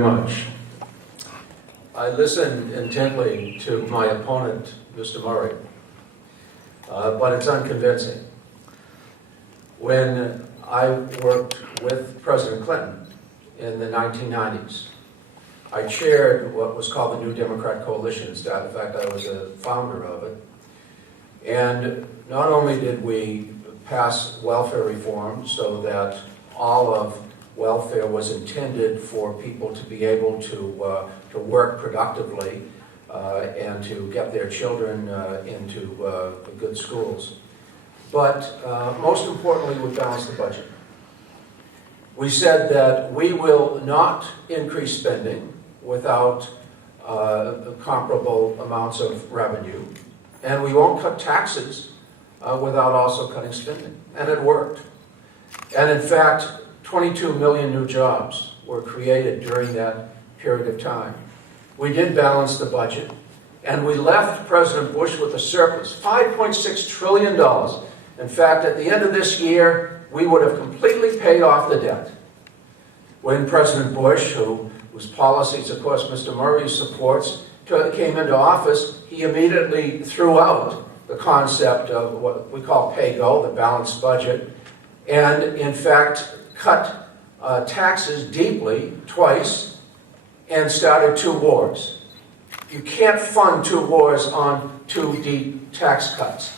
Much. I listened intently to my opponent, Mr. Murray, but it's unconvincing. When I worked with President Clinton in the 1990s, I chaired what was called the New Democrat Coalition. In fact, I was a founder of it. And not only did we pass welfare reform so that all of welfare was intended for people to be able to work productively and to get their children into good schools. But most importantly, we balanced the budget. We said that we will not increase spending without comparable amounts of revenue, and we won't cut taxes without also cutting spending, and it worked. And in fact, 22 million new jobs were created during that period of time. We did balance the budget, and we left President Bush with a surplus, $5.6 trillion. In fact, at the end of this year, we would have completely paid off the debt. When President Bush, whose policies, of course, Mr. Murray supports, came into office, he immediately threw out the concept of what we call pay-go, the balanced budget, and in fact cut taxes deeply twice and started 2 wars. You can't fund 2 wars on 2 deep tax cuts.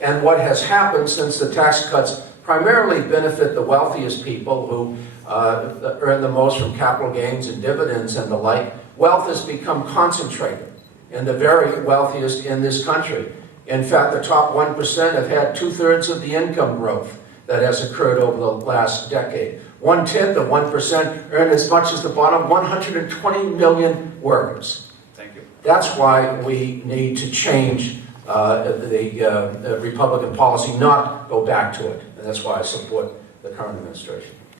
And what has happened since the tax cuts primarily benefit the wealthiest people who earn the most from capital gains and dividends and the like, wealth has become concentrated in the very wealthiest in this country. In fact, the top 1% have had 2/3 of the income growth that has occurred over the last decade. 1/10 of 1% earn as much as the bottom 120 million workers. Thank you. That's why we need to change the Republican policy, not go back to it. And that's why I support the current administration.